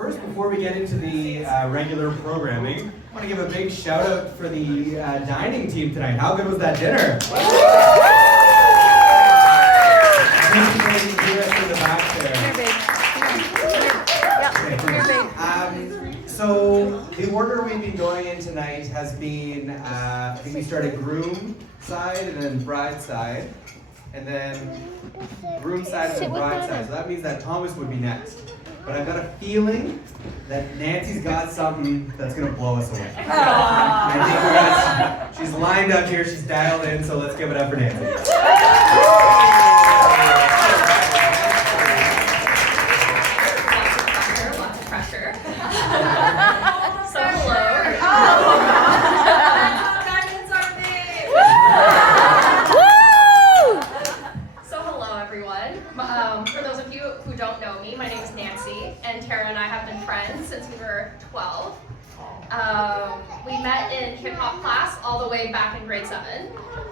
first, before we get into the regular programming, I want to give a big shout out for the dining team tonight. How good was that dinner? Thank you for making us in the back there. So the order we've been going in tonight has been, I think we started groom side and then bride side, and then groom side and then bride side. So that means that Thomas would be next. But I've got a feeling that Nancy's got something that's going to blow us away. And I think she's lined up here, she's dialed in, so let's give it up for Nancy. Lots of pressure. So hello. Diamonds are big. So hello everyone. For those of you who don't know me, my name is Nancy, and Tara and I have been friends since we were 12. We met in hip hop class all the way back in grade 7.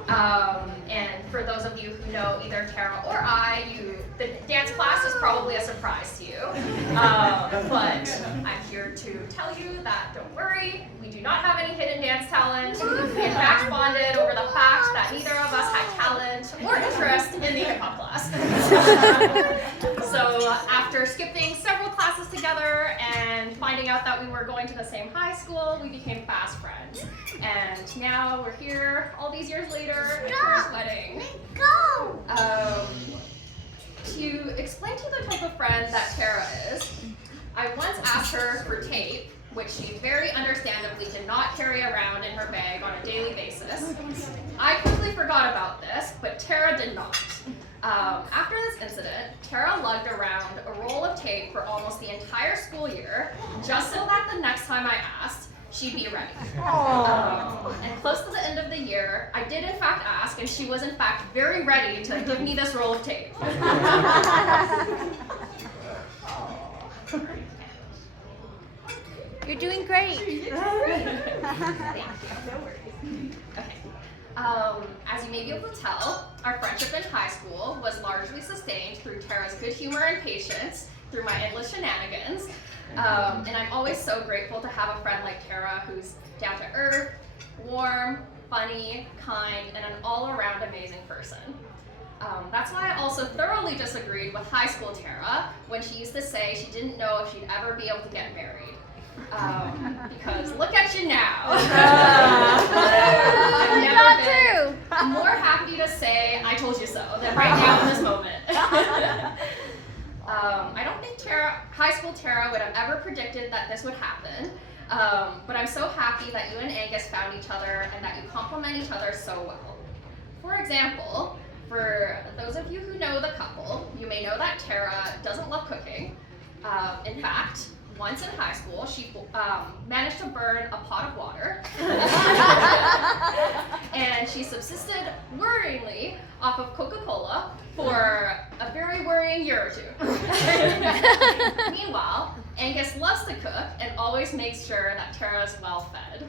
And for those of you who know either Tara or I, the dance class is probably a surprise to you. But I'm here to tell you that don't worry, we do not have any hidden dance talent. We in fact bonded over the fact that neither of us had talent or interest in the hip hop class. So after skipping several classes together and finding out that we were going to the same high school, we became fast friends. And now we're here all these years later at Tara's wedding. To explain to you the type of friend that Tara is, I once asked her for tape, which she very understandably did not carry around in her bag on a daily basis. I quickly forgot about this, but Tara did not. After this incident, Tara lugged around a roll of tape for almost the entire school year, just so that the next time I asked, she'd be ready. And close to the end of the year, I did in fact ask, and she was in fact very ready to give me this roll of tape. You're doing great. Thank you. Okay. As you may be able to tell, our friendship in high school was largely sustained through Tara's good humor and patience, through my endless shenanigans. And I'm always so grateful to have a friend like Tara who's down to earth, warm, funny, kind, and an all-around amazing person. That's why I also thoroughly disagreed with high school Tara when she used to say she didn't know if she'd ever be able to get married. Because look at you now. I've never been more happy to say I told you so than right now in this moment. I don't think high school Tara would have ever predicted that this would happen, but I'm so happy that you and Angus found each other and that you complement each other so well. For example, for those of you who know the couple, you may know that Tara doesn't love cooking. In fact, once in high school, she managed to burn a pot of water, and she subsisted worryingly off of Coca-Cola for a very worrying year or two. Meanwhile, Angus loves to cook and always makes sure that Tara is well fed.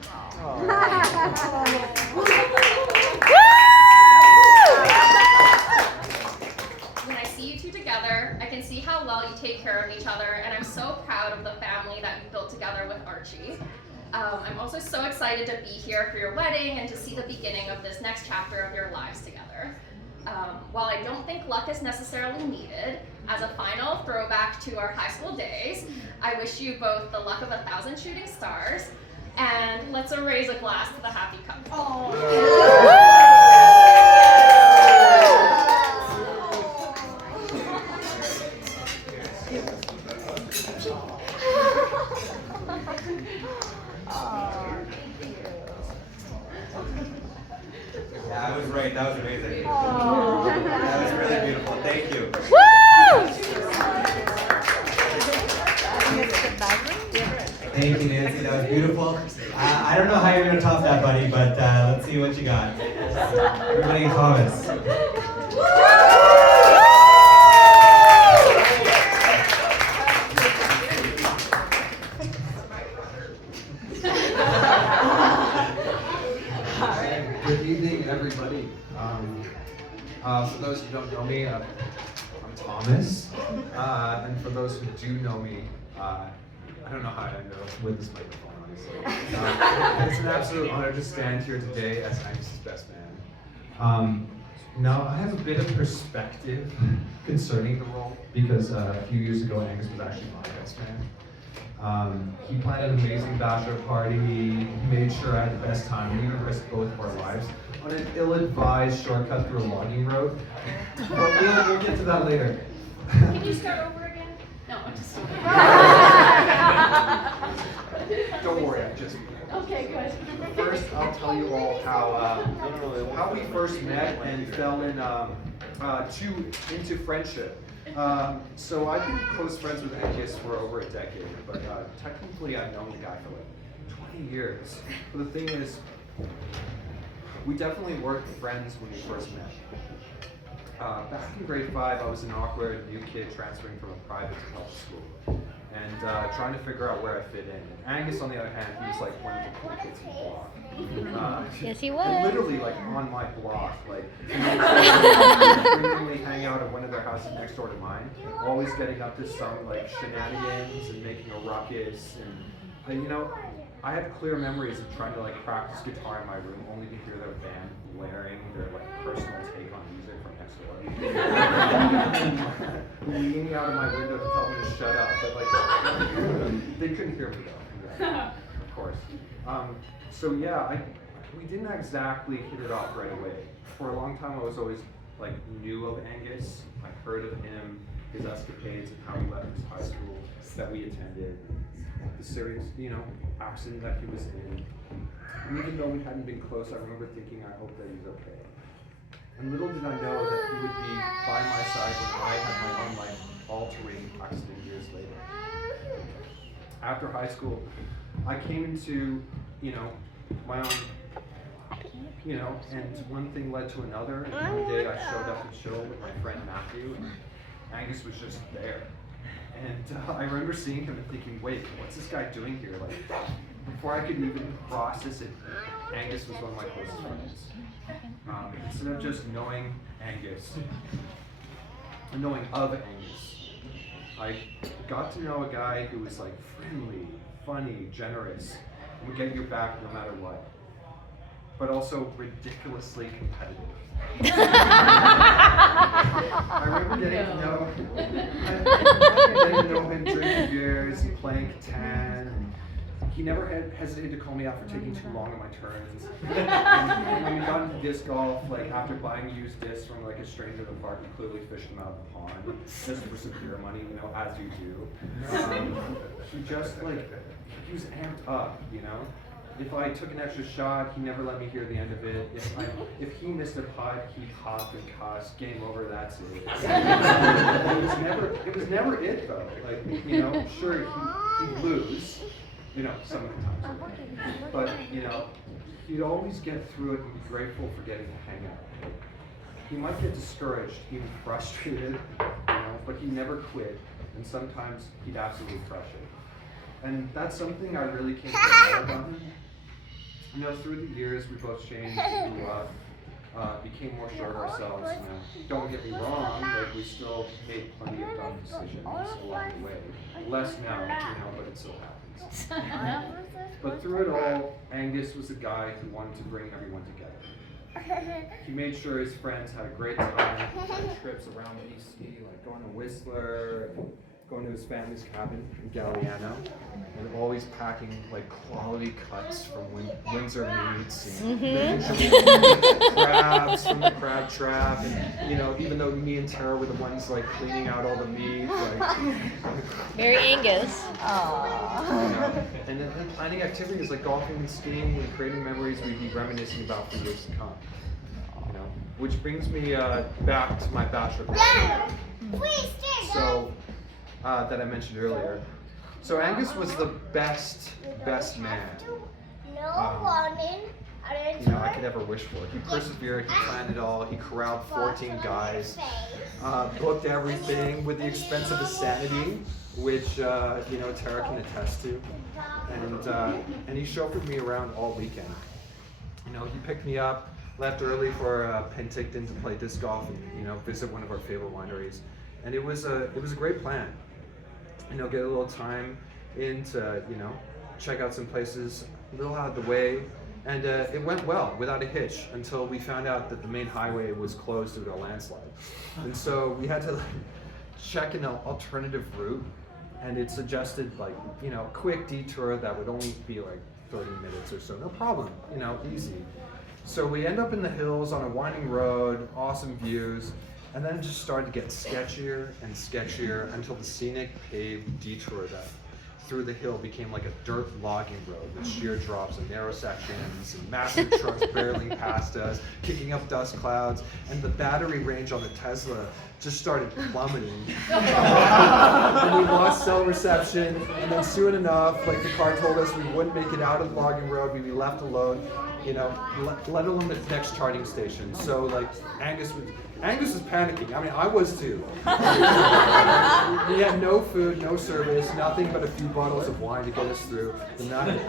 When I see you two together, I can see how well you take care of each other, and I'm so proud of the family that you've built together with Archie. I'm also so excited to be here for your wedding and to see the beginning of this next chapter of your lives together. While I don't think luck is necessarily needed, as a final throwback to our high school days, I wish you both the luck of 1,000 shooting stars, and let's raise a glass to the happy couple. Yeah, I was right. That was amazing. That was really beautiful. Thank you. Thank you, Nancy. That was beautiful. I don't know how you're going to top that, buddy, but let's see what you got. Everybody in comments. Good evening, everybody. For those who don't know me, I'm Thomas. And for those who do know me, I don't know how I ended up with this microphone, honestly. It's an absolute honor to stand here today as Angus's best man. Now, I have a bit of perspective concerning the role because a few years ago, Angus was actually my best man. He planned an amazing bachelor party. He made sure I had the best time. We even risked both of our lives on an ill-advised shortcut through a logging road. But we'll get to that later. Can you start over again? No, I'm just Don't worry, I just. Okay, good. First, I'll tell you all how we first met and fell into friendship. So I've been close friends with Angus for over a decade, but technically I've known the guy for like 20 years. But the thing is, we definitely weren't friends when we first met. Back in grade 5, I was an awkward new kid transferring from a private to public school and trying to figure out where I fit in. Angus, on the other hand, he was like one of the cool kids in the block. Yes, he And was. literally like on my block, like frequently hang out at one of their houses next door to mine, always getting up to some like shenanigans and making a ruckus. And you know, I have clear memories of trying to like practice guitar in my room, only to hear their band blaring their like personal take on music from next door. Leaning out of my window to tell me to shut up, but like they couldn't hear me though. Yeah, of course. So yeah, we didn't exactly hit it off right away. For a long time, I was always like knew of Angus. I heard of him, his escapades, and how he left his high school that we attended, the serious, accident that he was in. And even though we hadn't been close, I remember thinking, I hope that he's okay. And little did I know that he would be by my side when I had my own life-altering accident years later. After high school, I came into, my own, and one thing led to another. And one day I showed up at show with my friend Matthew, and Angus was just there. And I remember seeing him and thinking, wait, what's this guy doing here? Like, before I could even process it, Angus was one of my closest friends. Instead of just knowing Angus, and knowing of Angus, I got to know a guy who was like friendly, funny, generous, and would get your back no matter what, but also ridiculously competitive. I remember getting to know him drinking beers and playing Catan. And he never hesitated to call me out for taking too long on my turns. And when we got into disc golf, like after buying used discs from like a stranger at the park, we clearly fished them out of the pond just for some beer money, as you do. He just he was amped up, If I took an extra shot, he never let me hear the end of it. If he missed a putt, he'd hop and cuss. Game over. That's it. It was never it though. Sure he'd lose, some of the times. But he'd always get through it and be grateful for getting to hang out. He might get discouraged, even frustrated, but he never quit. And sometimes he'd absolutely crush it. And that's something I really came to know about him. Through the years, we both changed, grew up, became more sure of ourselves. Don't get me wrong, we still made plenty of dumb decisions along the way. Less now, but it still happens. But through it all, Angus was a guy who wanted to bring everyone together. He made sure his friends had a great time, trips around the BC, like going to Whistler, going to his family's cabin in Galliano, and always packing quality cuts from Windsor meats and crabs from the crab trap, and even though me and Tara were the ones cleaning out all the meat, Very Angus. and then planning activities like golfing and skiing and creating memories we'd be reminiscing about for years to come. Which brings me back to my bachelor program. So. That I mentioned earlier. So Angus was the best man I could ever wish for. He persevered, he planned it all, he corralled 14 guys, booked everything with the expense of his sanity, which Tara can attest to. And he chauffeured me around all weekend. He picked me up, left early for Penticton to play disc golf and visit one of our favorite wineries. And it was a great plan. Get a little time in to, check out some places a little out of the way. And it went well, without a hitch, until we found out that the main highway was closed due to a landslide. And so we had to check an alternative route, and it suggested a quick detour that would only be 30 minutes or so, no problem, easy. So we end up in the hills on a winding road, awesome views, and then it just started to get sketchier and sketchier until the scenic paved detour that through the hill became like a dirt logging road with sheer drops and narrow sections and massive trucks barreling past us, kicking up dust clouds, and the battery range on the Tesla just started plummeting. And we lost cell reception, and then soon enough, the car told us we wouldn't make it out of the logging road, we'd be left alone, let alone the next charging station. So Angus was panicking. I mean, I was too. We had no food, no service, nothing but a few bottles of wine to get us through the night. We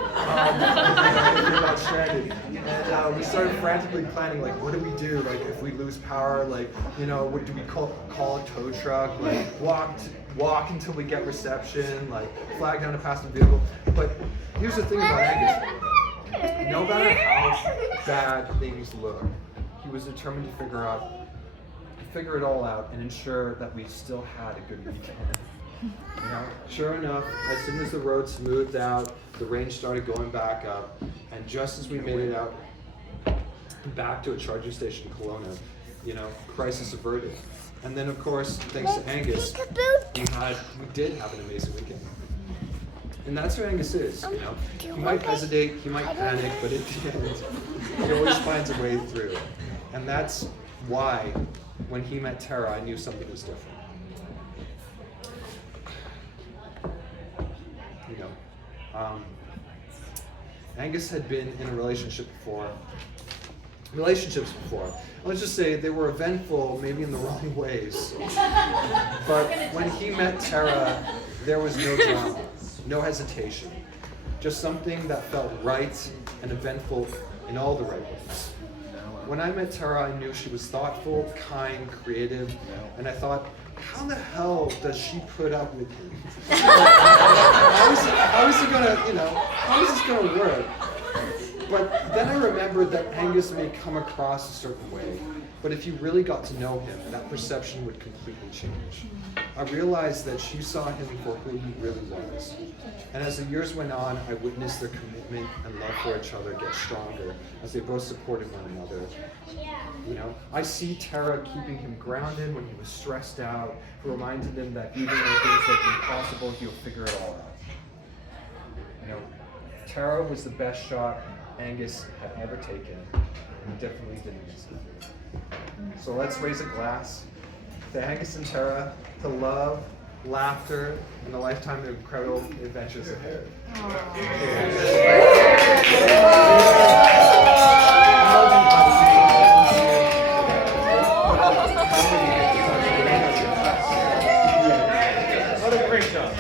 got stranded. And we started frantically planning, what do we do? If we lose power, what do we call a tow truck? Walk until we get reception, flag down a passing vehicle. But here's the thing about Angus. No matter how bad things look, he was determined to figure it all out and ensure that we still had a good weekend. Sure enough, as soon as the road smoothed out, the rain started going back up, and just as we made it out back to a charging station in Kelowna, crisis averted. And then, of course, thanks to Angus, we did have an amazing weekend. And that's who Angus is, He might hesitate, he might panic, but at the end, he always finds a way through. And that's why, when he met Tara, I knew something was different. Angus had been in relationships before. Let's just say they were eventful, maybe in the wrong ways. But when he met Tara, there was no drama, no hesitation, just something that felt right and eventful in all the right ways. When I met Tara, I knew she was thoughtful, kind, creative, and I thought, how the hell does she put up with him? How is this gonna work? But then I remembered that Angus may come across a certain way, but if you really got to know him, that perception would completely change. I realized that she saw him for who he really was. And as the years went on, I witnessed their commitment and love for each other get stronger as they both supported one another. I see Tara keeping him grounded when he was stressed out, who reminded him that even when things look impossible, he'll figure it all out. Tara was the best shot Angus had ever taken, and he definitely didn't miss it. So let's raise a glass to Angus and Tara, to love, laughter, and a lifetime of incredible adventures ahead. What a great job.